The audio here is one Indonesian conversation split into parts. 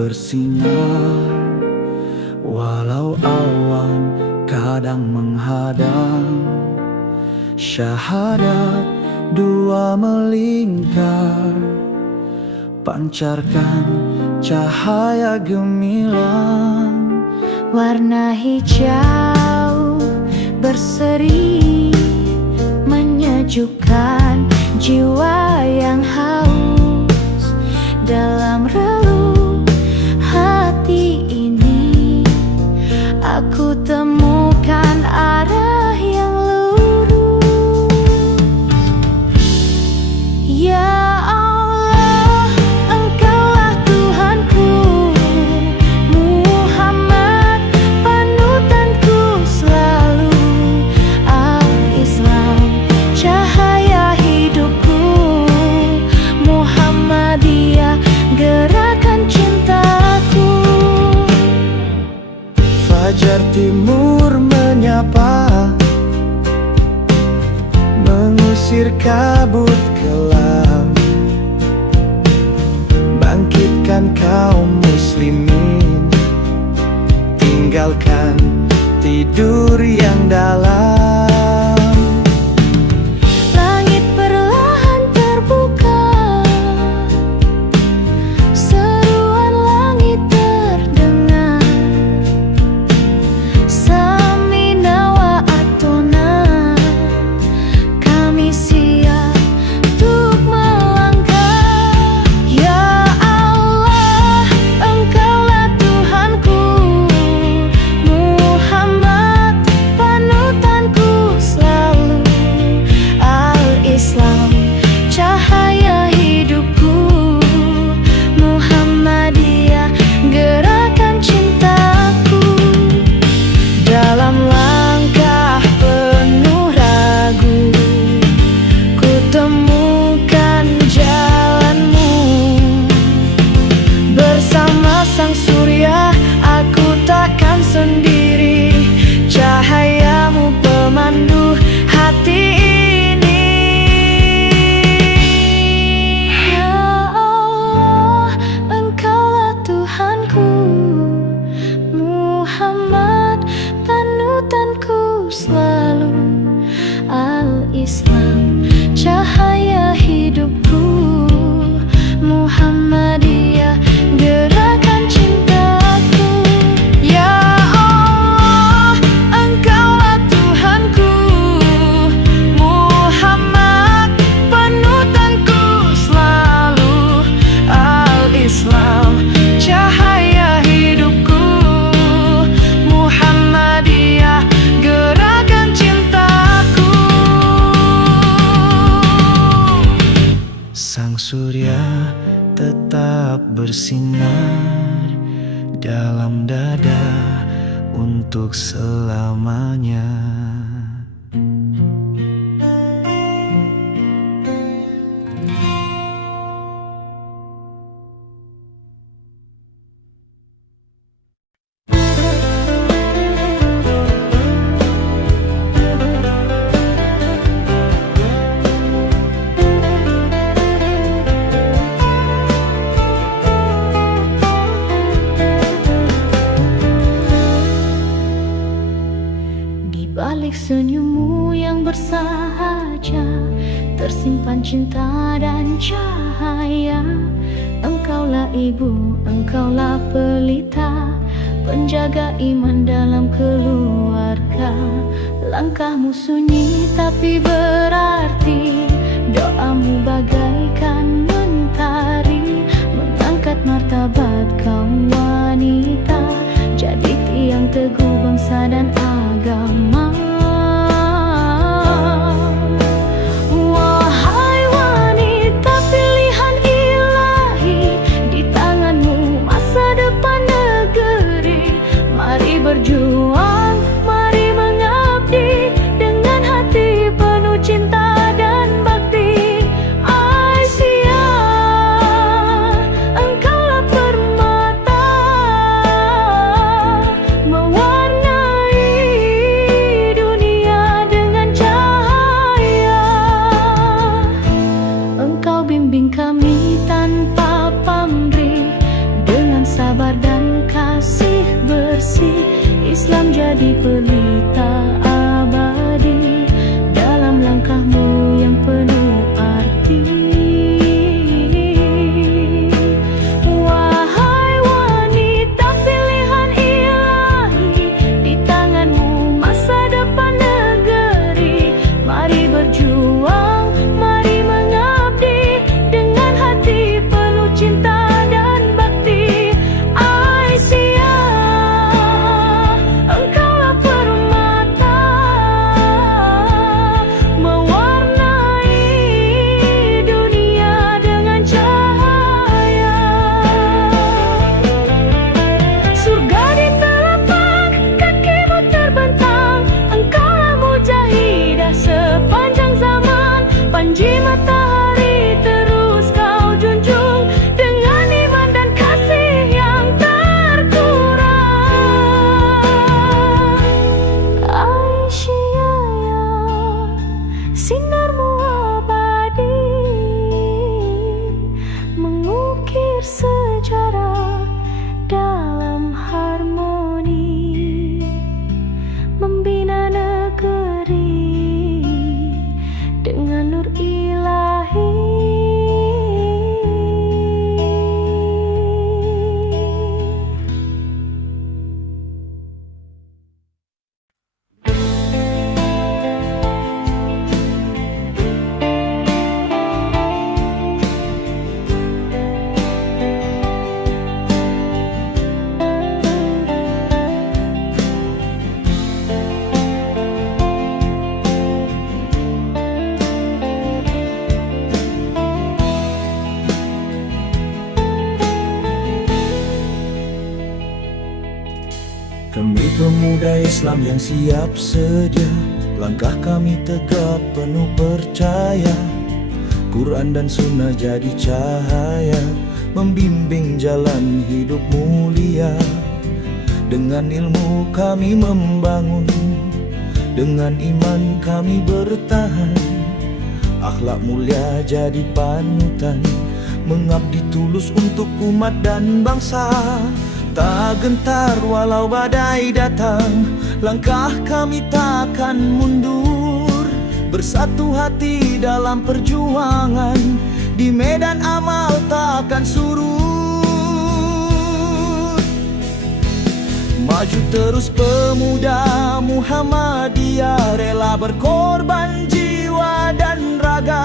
bersinar, walau awan kadang menghadang. Syahadat dua melingkar, pancarkan cahaya gemilang. Warna hijau berseri, menyejukkan jiwa yang haus. Dalam relung hati ini, aku temukan arah yang lurus. Ya Allah, Engkaulah Tuhanku, Muhammad panutanku selalu. Al-Islam cahaya hidupku, Muhammadiyah gerakan cintaku. Fajar timur menyapa, mengusir kabut kelam. Bangkitkan kaum muslimin, tinggalkan tidur yang dalam. Langit perlahan terbuka, seruan langit terdengar. Samina wa atona, kami siap untuk melangkah. Ya Allah, Engkaulah Tuhanku, Muhammad panutanku selalu. Al-Islam cahaya hidupku, Muhammadiyah gerakan cintaku. Dalam langkah penuh ragu, ku temukan jalanmu. Bersama sang surya, aku takkan sendiri. Cahayamu pemandu hati ini. Ya Allah, Engkaulah Tuhanku, Muhammad panutanku selalu. Al-Islam cahaya hidupku, Muhammadiyah gerakan cintaku. Ya Allah, Engkaulah Tuhanku, Muhammad panutanku selalu. Al-Islam cahaya hidupku, Muhammadiyah gerakan cintaku. Sang surya tetap bersinar dalam dada untuk selamanya. Di balik senyummu yang bersahaja, tersimpan cinta dan cahaya. Engkaulah ibu, engkaulah pelita, penjaga iman dalam keluarga. Langkahmu sunyi tapi berarti, doamu bagaikan mentari, mengangkat martabat kaum wanita, jadi tiang teguh bangsa dan agama. Wahai wanita pilihan ilahi, di tanganmu masa depan negeri. Mari berjuang, mari mengabdi, dengan hati penuh cinta dan bakti. Aisyah, engkaulah permata mewarnai dunia dengan cahaya. Engkau bimbing kami tanpa pamrih, dengan sabar Islam jadi pelita abadi dalam langkahmu yang penuh arti. Wahai wanita pilihan ilahi, di tanganmu masa depan negeri. Mari berjuang, mari mengabdi dengan hati penuh cinta dan bakti. Aisyah, engkaulah permata mewarnai dunia dengan cahaya. Surga di telapak kakimu terbentang, engkaulah mujahidah sepanjang zaman. Panji matahari terus kau junjung dengan iman dan kasih yang terkurang. Aisyah, sinarmu abadi mengukir sejarah dalam harmoni, membina negeri dengan nur ilahi. Kami pemuda Islam yang siap sedia, langkah kami tegap penuh percaya. Quran dan sunnah jadi cahaya, membimbing jalan hidup mulia. Dengan ilmu kami membangun, dengan iman kami bertahan. Akhlak mulia jadi panutan, mengabdi tulus untuk umat dan bangsa. Tak gentar walau badai datang, langkah kami takkan mundur. Bersatu hati dalam perjuangan, di medan amal takkan surut. Maju terus pemuda Muhammadiyah, rela berkorban jiwa dan raga.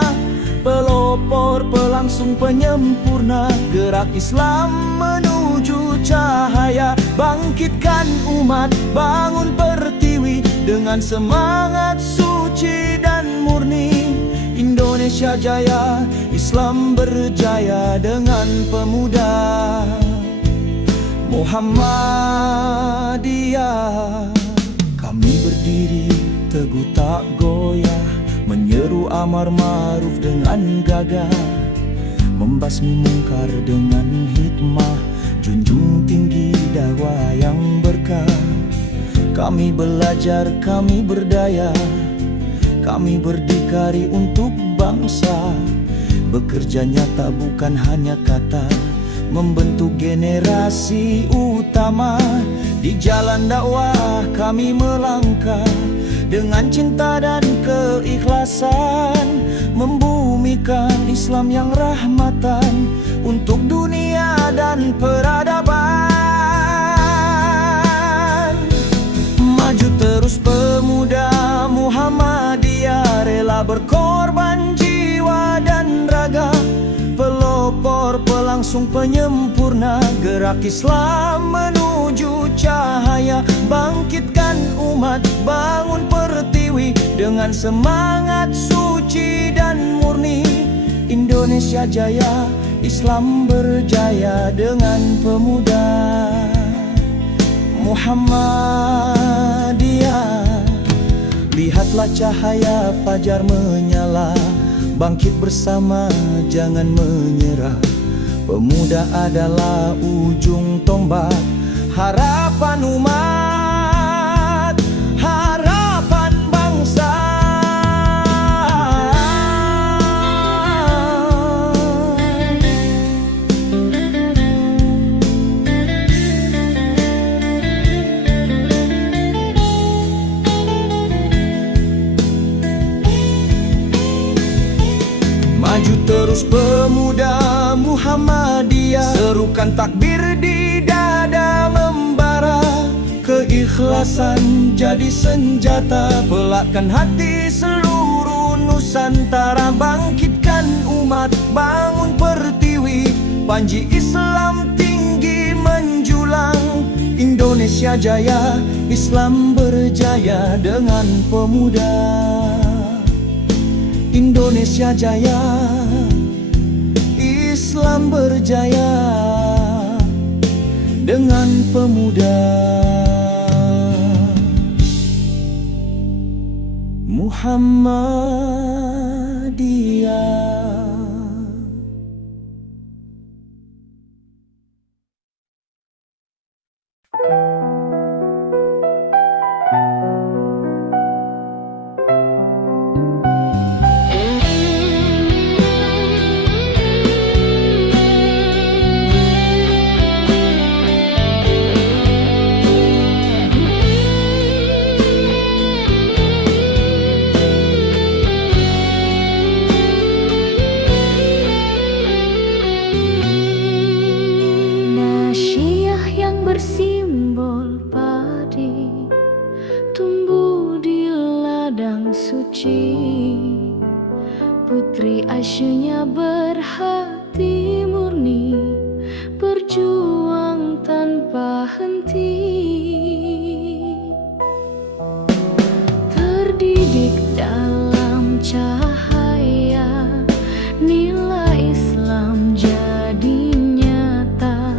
Pelopor pelangsung penyempurna gerak Islam menuju cahaya. Bangkitkan umat, bangun pertiwi dengan semangat suci dan murni. Indonesia jaya, Islam berjaya dengan pemuda Muhammadiyah. Kami berdiri teguh tak goyah, menyeru amar ma'ruf dengan gagah, membasmi mungkar dengan hikmah, junjung tinggi dakwah yang berkah. Kami belajar, kami berdaya, kami berdikari untuk bangsa. Bekerja nyata bukan hanya kata, membentuk generasi utama. Di jalan dakwah kami melangkah dengan cinta dan keikhlasan, membumikan Islam yang rahmatan untuk dunia dan peradaban. Maju terus pemuda Muhammadiyah, rela berkorban jiwa dan raga. Pelopor pelangsung penyempurna gerak Islam menuju cahaya. Bangkitkan umat, bangun pertiwi dengan semangat suci dan murni. Indonesia jaya, Islam berjaya dengan pemuda Muhammadiyah. Lihatlah cahaya fajar menyala, bangkit bersama jangan menyerah. Pemuda adalah ujung tombak, harapan umat, harapan bangsa. Tebarkan takbir di dada membara, keikhlasan jadi senjata. Pelakkan hati seluruh Nusantara, bangkitkan umat, bangun pertiwi. Panji Islam tinggi menjulang, Indonesia jaya, Islam berjaya dengan pemuda. Indonesia jaya, Islam berjaya dengan pemuda. Muhammadiyah. Nasyiyah yang bersimbol padi tumbuh di ladang suci. Putri Asyunya berhati murni, berjuang tanpa henti. Terdidik dalam cahaya nilai Islam jadi nyata.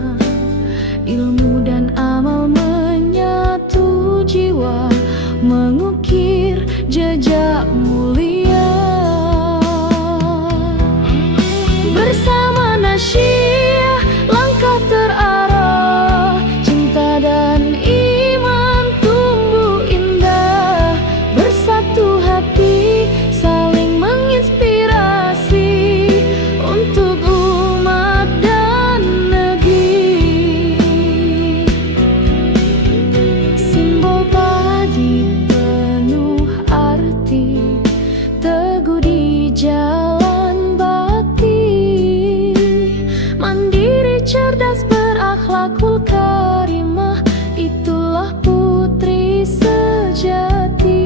Ilmu dan amal menyatu jiwa, mengukir jejak mulia. Bersama nasyiyah langkah terarah, cinta dan iman tumbuh indah. Bersatu hati saling menginspirasi untuk umat dan negeri. Simbol padi penuh arti, teguh di jalan bakti. Mandiri, cerdas, berakhlakul karimah, itulah putri sejati.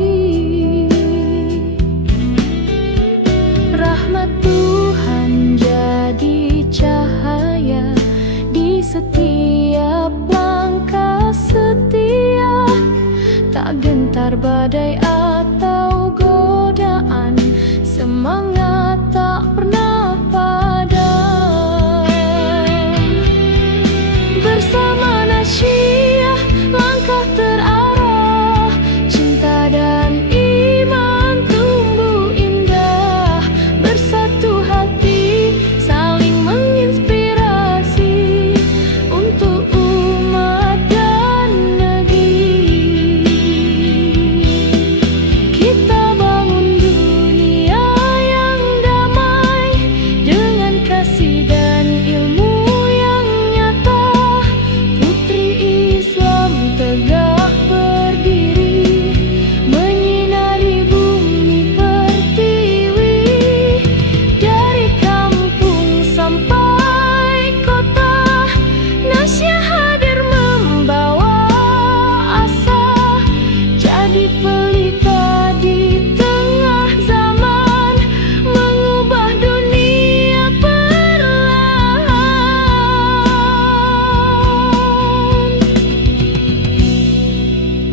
Rahmat Tuhan jadi cahaya di setiap langkah setia. Tak gentar badai atau godaan, semangat tak pernah padam. Bersama nasyiyah langkah terarah, cinta dan iman tumbuh indah. Bersatu hati saling menginspirasi untuk umat dan negeri. Kita bangun dunia yang damai dengan kasih dan ilmu yang nyata. Putri Islam tegak berdiri, menyinari bumi pertiwi. Dari kampung sampai kota, nasyiyah hadir membawa asa. Jadi pelita di tengah zaman, mengubah dunia perlahan.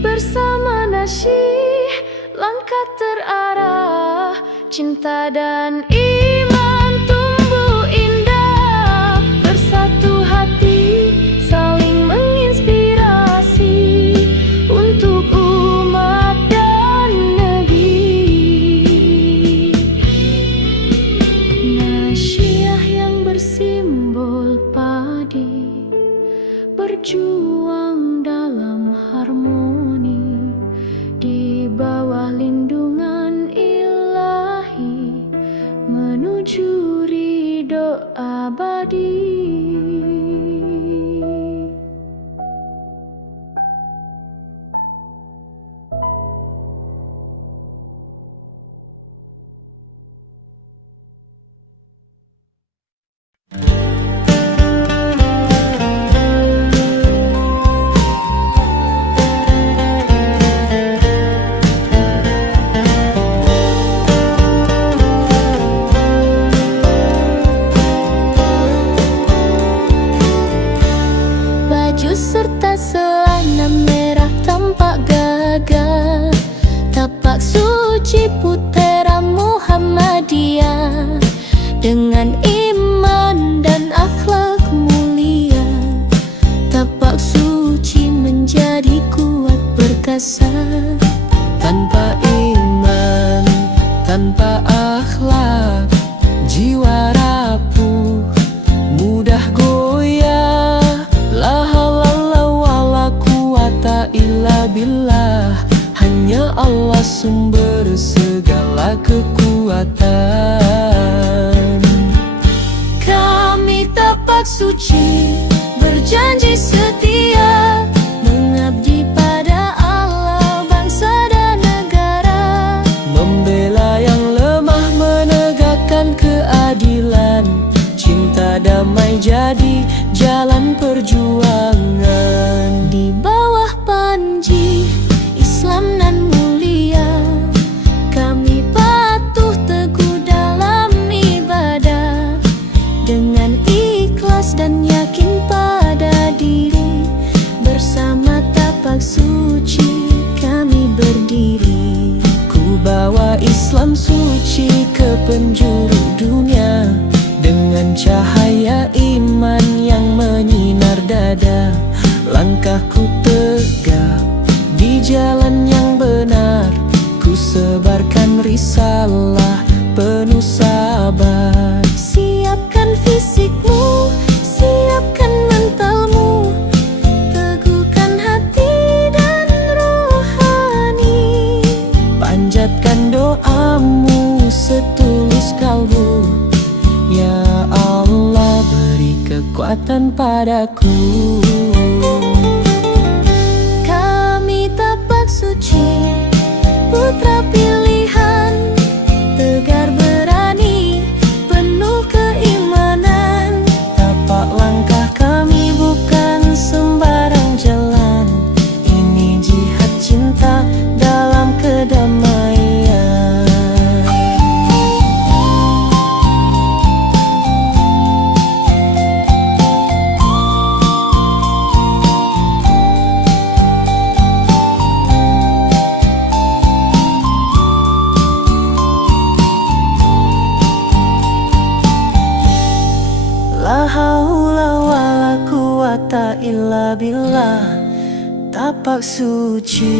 Bersama nasyiyah langkah terarah, cinta dan iman tumbuh indah. Bersatu hati saling menginspirasi untuk umat dan negeri. Nasyiyah yang bersimbol padi, berjuang dalam harmoni di bawah lindungan ilahi, menuju ridho abadi. suci, berjanji setia mengabdi pada Allah, bangsa dan negara, membela yang lemah, menegakkan keadilan, cinta damai jadi jalan perjuangan. di bawah panji Islam nan mulia, kami patuh teguh dalam ibadah, dengan ikhlas dan yakin pada diri, bersama tapak suci kami berdiri. Ku bawa Islam suci ke penjuru dunia, dengan cahaya iman yang menyinar dada. Langkahku tegap di jalan yang benar, ku sebarkan risalah penuh sabar. Siapkan fisikmu, siapkan mentalmu, teguhkan hati dan rohani. Panjatkan doamu setulus kalbu, ya Allah beri kekuatan padaku. Kami tapak suci, putra pilihan, tegar berani, penuh keimanan. Tapak langkah kami bukan sembarang jalan, ini jihad cinta dalam kedamaian. La haula wala quwata illa billah, tapak suci,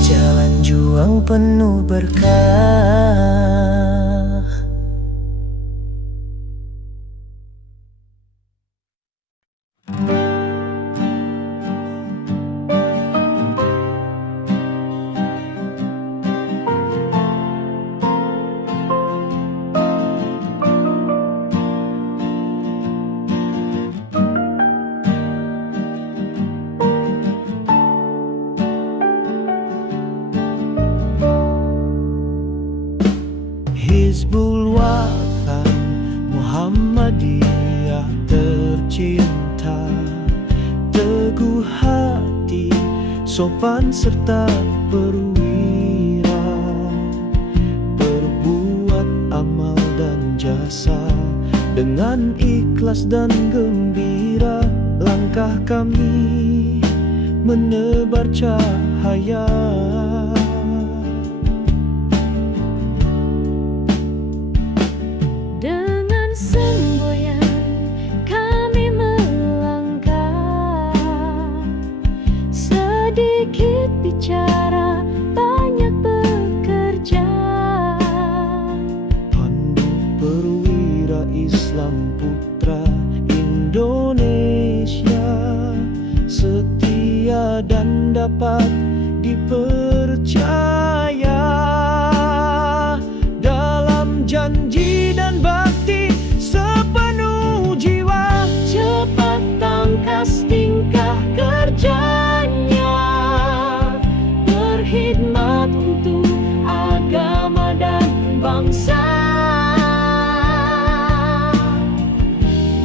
jalan juang penuh berkah. Hizbul Wathan Muhammadiyah tercinta, teguh hati, sopan serta perwira, berbuat amal dan jasa dengan ikhlas dan gembira. Langkah kami menebar cahaya, Dengan semboyan kami melangkah, sedikit bicara, banyak bekerja. pandu perwira Islam putra Indonesia, setia dan dapat dipercaya, dalam janji dan bakti sepenuh jiwa. Cepat tangkas tingkah kerjanya, berkhidmat untuk agama dan bangsa.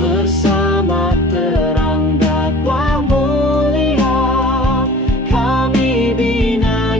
Bersama terang dakwah mulia, kami bina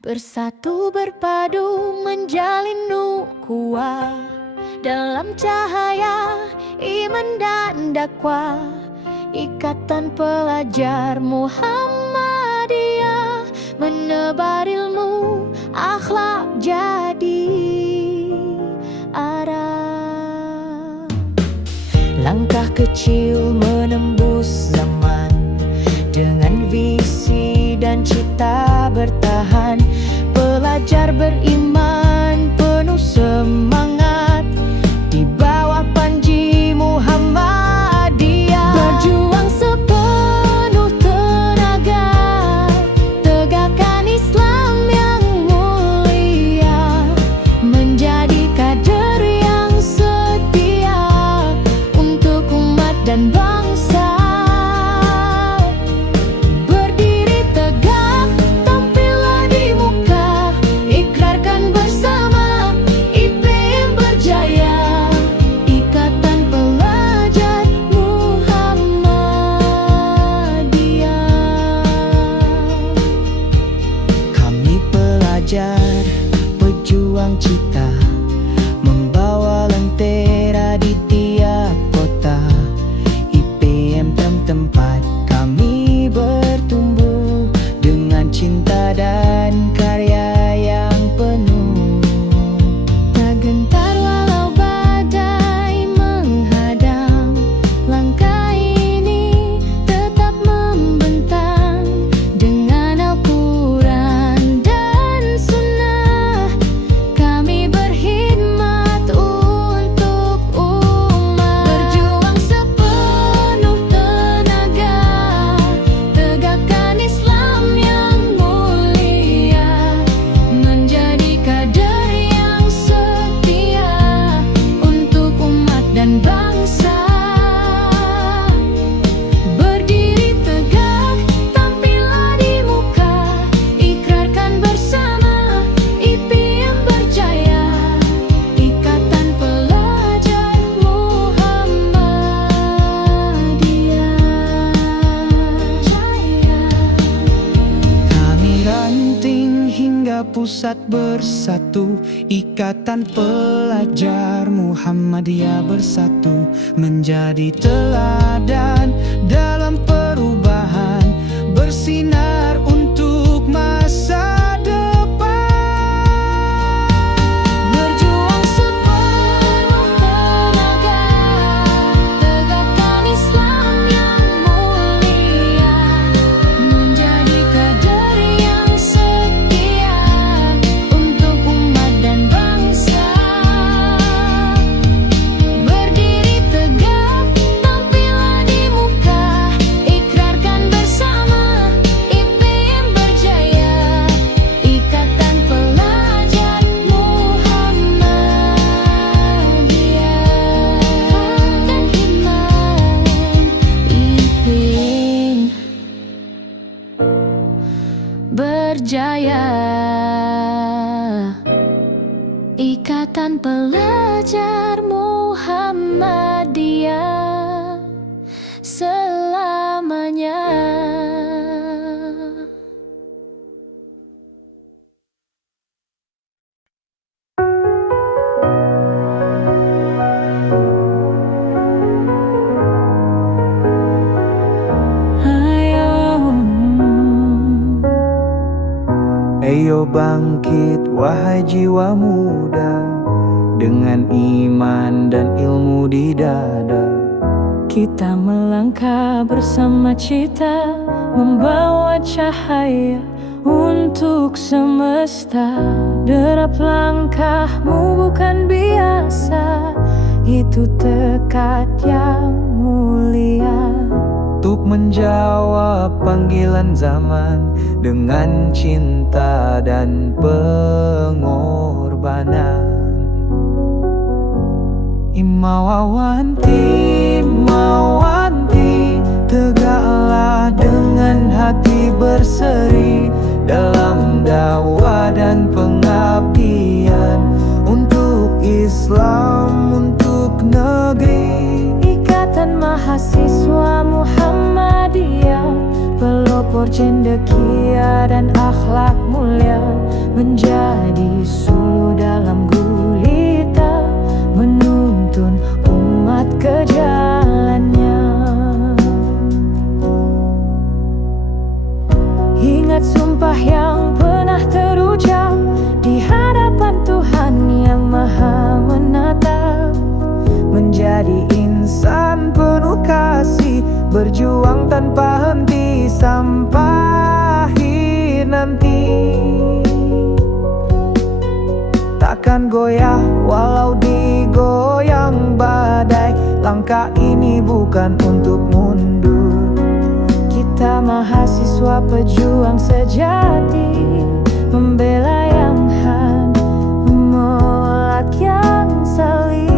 bersatu berpadu menjalin ukhuwah dalam cahaya iman dan dakwah. Ikatan Pelajar Muhammadiyah menebar ilmu akhlak jadi arah. Langkah kecil menembus zaman dengan visi dan cita bertahan. Pelajar beriman penuh semangat di bawah panji Muhammadiyah. Berjuang sepenuh tenaga, tegakkan Islam yang mulia, menjadi kader yang setia untuk umat dan bangsa. Berdiri tegak, tampillah di muka, ikrarkan bersama IPM berjaya. Ikatan Pelajar Muhammadiyah. Kami pelajar pejuang cita, membawa lentera di tiap kota. IPM tempat kami bertumbuh dengan cinta dan karya yang penuh. Tak gentar walau badai menghadang, langkah ini tetap membentang dengan Al-Quran dan Sunnah. Kami berkhidmat untuk umat, berjuang sepenuh tenaga, tegakkan Islam yang mulia, menjadi kader yang setia untuk umat dan bangsa. Berdiri tegak, tampillah di muka, ikrarkan bersama IPM berjaya. Ikatan Pelajar Muhammadiyah jaya. Kami ranting hingga pusat bersatu, Ikatan Pelajar Muhammadiyah bersatu, menjadi teladan dalam perubahan, bersinar untuk masa depan. Berjuang sepenuh tenaga, tegakkan Islam yang mulia, menjadi kader yang setia untuk umat dan bangsa. Berdiri tegak, tampillah di muka, ikrarkan bersama IPM berjaya. Ikatan Pelajar Muhammadiyah dan iman IPM berjaya. Ikatan Pelajar Muhammadiyah selamanya. Ayo bangkit wahai jiwa muda, dengan iman dan ilmu di dada. Kita melangkah bersama cita, membawa cahaya untuk semesta. Derap langkahmu bukan biasa, itu tekad yang mulia. Untuk menjawab panggilan zaman dengan cinta dan pengorbanan. Imawanti, Imawanti, tegaklah dengan hati berseri dalam dakwah dan pengabdian untuk Islam, untuk negeri. Ikatan Mahasiswa Muhammadiyah, pelopor pelopor cendekia dan akhlak mulia, menjadi suluh dalam gulita, menuntun umat ke jalannya. Ingat sumpah yang pernah terucap di hadapan Tuhan yang Maha Menatap, menjadi insan penuh kasih, berjuang tanpa henti sampai nanti. Takkan goyah walau digoyang badai, langkah ini bukan untuk mundur. Kita mahasiswa pejuang sejati, membela yang han, menolak yang salib.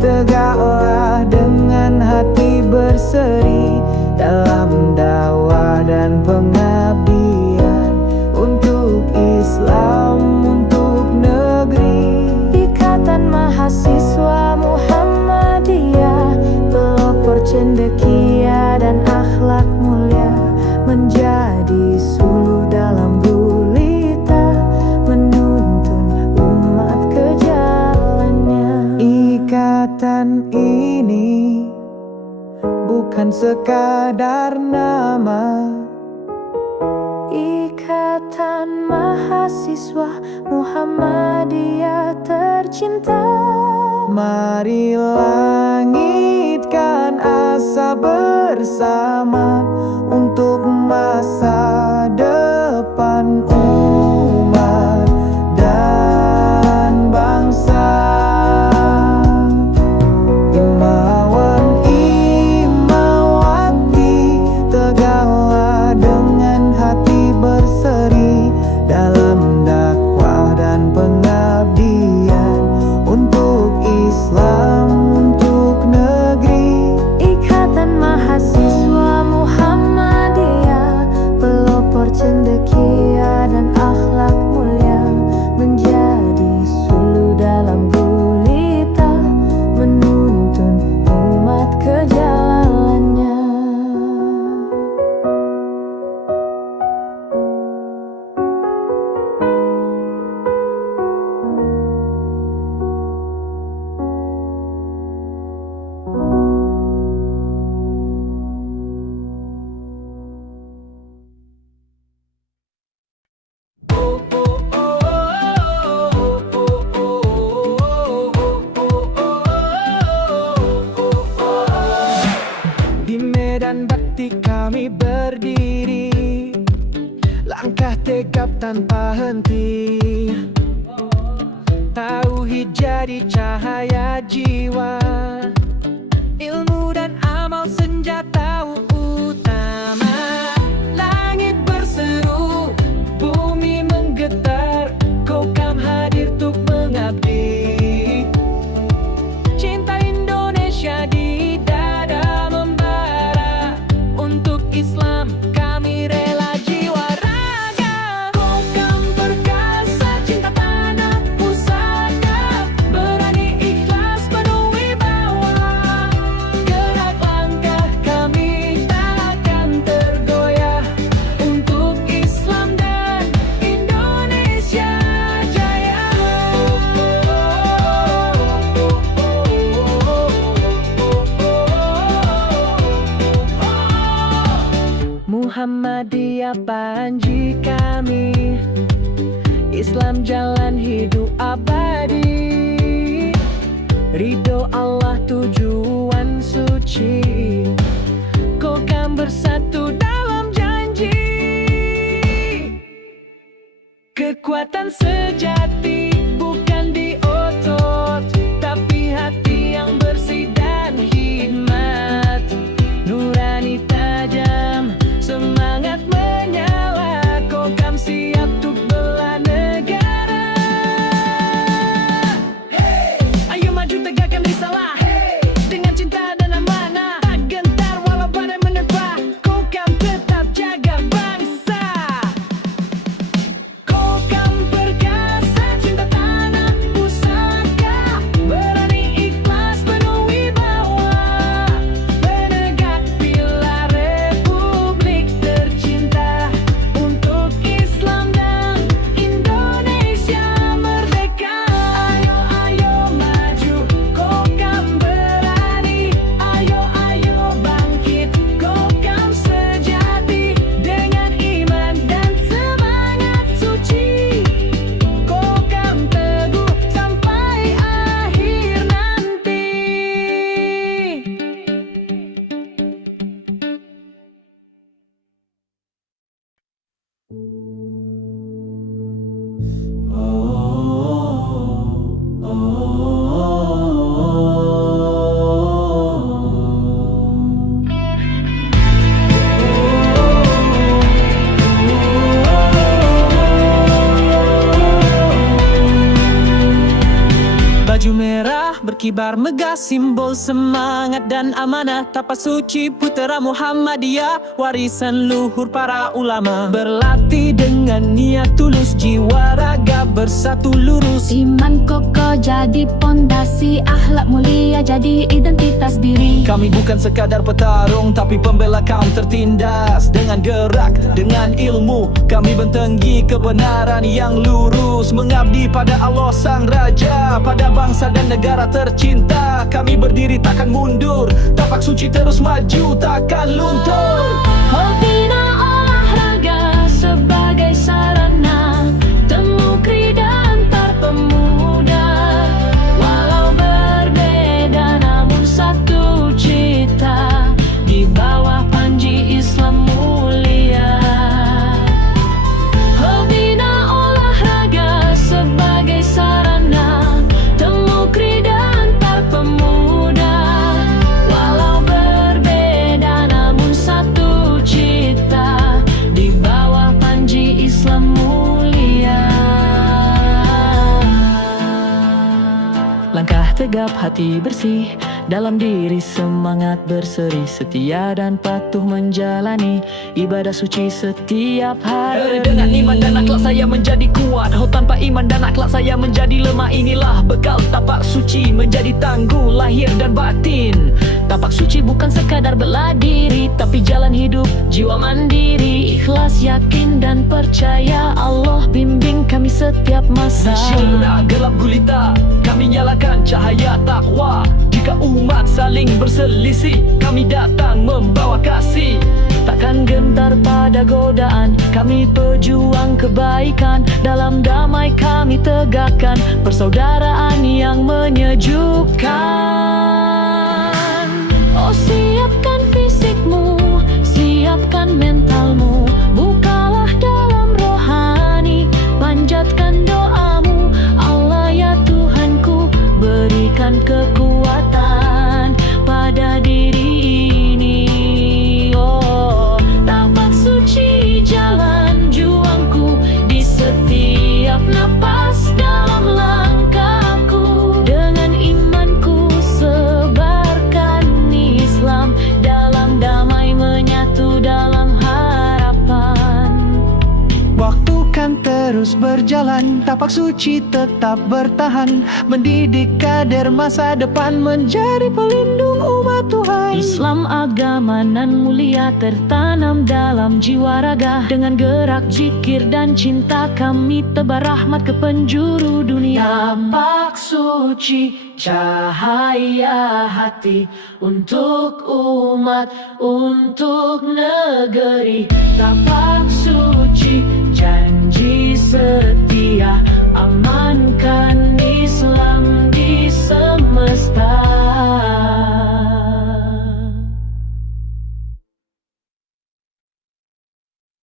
Tegaklah dengan hati berseri dalam dakwah dan pengabdian untuk Islam, untuk negeri. Ikatan Mahasiswa Muhammadiyah, pelopor cendekia dan akhlak mulia, menjadi suluh dalam gulita, menuntun umat ke jalannya. Ikatan ini bukan sekadar nama, Ikatan Mahasiswa Muhammadiyah tercinta. Mari langitkan asa bersama untuk masa depan umat dan bangsa. Tegaklah dengan hati berseri dalam dakwah dan pengabdian untuk Islam, untuk negeri. Ikatan Mahasiswa Muhammadiyah, pelopor cendekia dan akhlak mulia, menjadi suluh dalam gulita, menuntun umat ke jalannya. Di medan bakti kami berdiri, langkah tegap tanpa henti. Tauhid jadi cahaya jiwa, ilmu dan amal senjata utama. Langit berseru, bumi menggetar, Kokam hadir untuk mengabdi. Cinta Indonesia di dada membara, untuk Islam kami rela jiwa raga. Kokam perkasa, cinta tanah pusaka, berani ikhlas penuh wibawa. Gerak langkah kami takkan tergoyah, untuk Islam dan Indonesia jaya. Muhammadiyah panji kami, Islam jalan hidup abadi, ridho Allah tujuan suci, Kokam bersatu dalam janji. Kekuatan sejati bukan di otot, tapi hati yang bersih dan hikmat. Nurani tajam, semangat menyala, Kokam siap untuk bela negara. Ayo maju tegakkan risalah, dengan cinta dan amanah, tak gentar walau badai menerpa, Kokam tetap jaga bangsa. Kokam perkasa, cinta Baju merah berkibar megah, simbol semangat dan amanah. Tapak suci Putra Muhammadiyah, warisan luhur para ulama. Berlatih dengan niat tulus, jiwa raga bersatu lurus. Iman kokoh jadi pondasi, akhlak mulia jadi identitas diri. Kami bukan sekadar petarung, tapi pembela kaum tertindas. Dengan gerak, dengan ilmu, kami bentenggi kebenaran yang lurus. Mengabdi pada Allah Sang Raja, pada bangsa dan negara tercinta. Kami berdiri takkan mundur, tapak suci terus maju takkan luntur. Membina olahraga sebagai sarana temu krida antar pemuda. Walau berbeda namun satu cita, di bawah panji Islam mulia. Membina olahraga sebagai sarana temu krida antar pemuda. Walau berbeda namun satu cita, di bawah panji Islam mulia. Langkah tegap, hati bersih, dalam diri semangat berseri, setia dan patuh menjalani ibadah suci setiap hari. Dengan iman dan akhlak saya menjadi kuat, oh tanpa iman dan akhlak saya menjadi lemah. Inilah bekal tapak suci, menjadi tangguh lahir dan batin. Tapak suci bukan sekadar bela diri, tapi jalan hidup jiwa mandiri. Ikhlas, yakin dan percaya, Allah bimbing kami setiap masa. Nasyirna gelap gulita, kami nyalakan cahaya takwa. Jika umat saling berselisih, kami datang membawa kasih. Takkan gentar pada godaan, kami pejuang kebaikan. Dalam damai kami tegakkan persaudaraan yang menyejukkan. Oh, siapkan fisikmu, siapkan mentalmu, bukalah dalam rohani, panjatkan doamu. Allah ya Tuhanku, berikan kekuatan pada diri ini. Oh, tapak suci jalan juangku, di setiap napas dalam langkahku. Dengan imanku sebarkan Islam, dalam damai menyatu dalam harapan. Waktu kan terus berjalan, tapak suci tetap bertahan, mendidik kader masa depan, menjadi pelindung umat Tuhan. Islam agama nan mulia tertanam dalam jiwa raga. Dengan gerak zikir dan cinta kami tebar rahmat ke penjuru dunia. Tapak suci, cahaya hati, untuk umat, untuk negeri. Tapak suci,